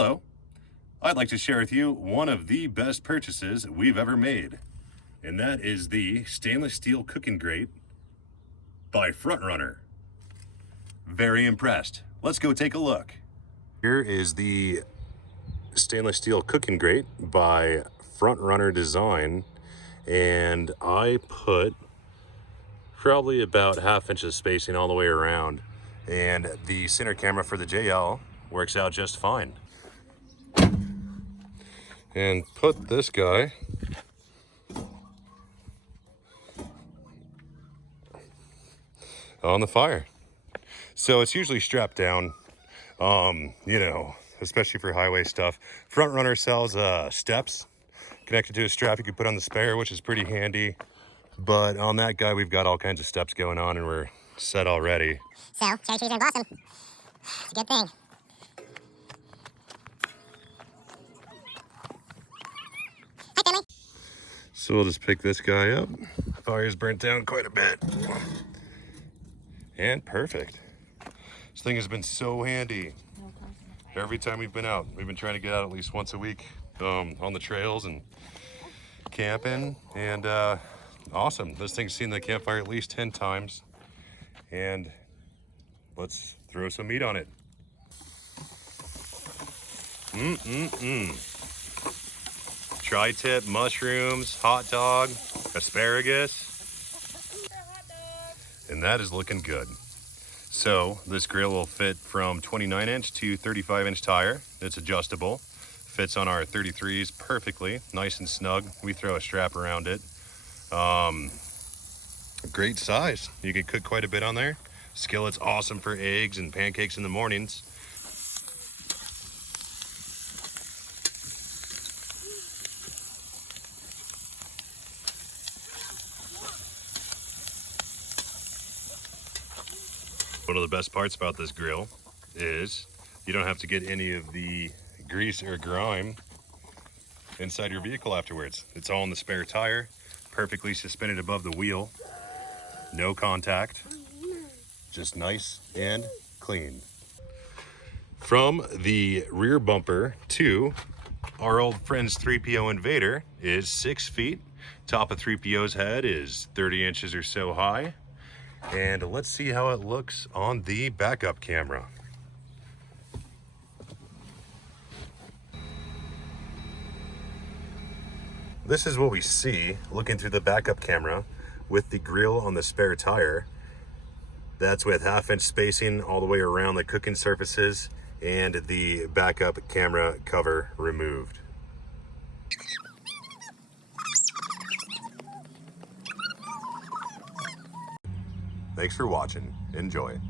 Hello, I'd like to share with you one of the best purchases we've ever made, and that is the stainless steel cooking grate by Front Runner. Very impressed. Let's go take a look. Here is the stainless steel cooking grate by Front Runner Design, and I put probably about ½ inch of spacing all the way around, and the center camera for the JL works out just fine. And put this guy on the fire. So it's usually strapped down, especially for highway stuff. Front Runner sells steps connected to a strap you can put on the spare, which is pretty handy. But on that guy, we've got all kinds of steps going on and we're set already. So, cherry trees are blossom. It's a good thing. Hi, Finley. So we'll just pick this guy up. Fire's burnt down quite a bit. And perfect. This thing has been so handy. Every time we've been out, we've been trying to get out at least once a week on the trails and camping. And awesome. This thing's seen the campfire at least 10 times. And let's throw some meat on it. Tri-tip, mushrooms, hot dog, asparagus. And that is looking good. So this grill will fit from 29-inch to 35-inch tire. It's adjustable. Fits on our 33s perfectly, nice and snug. We throw a strap around it. Great size. You can cook quite a bit on there. Skillet's awesome for eggs and pancakes in the mornings. One of the best parts about this grill is you don't have to get any of the grease or grime inside your vehicle afterwards. It's all in the spare tire, perfectly suspended above the wheel. No contact, just nice and clean. From the rear bumper to our old friend's 3PO Invader is 6 feet. Top of 3PO's head is 30 inches or so high. And let's see how it looks on the backup camera. This is what we see looking through the backup camera with the grill on the spare tire. That's with ½ inch spacing all the way around the cooking surfaces and the backup camera cover removed. Thanks for watching. Enjoy.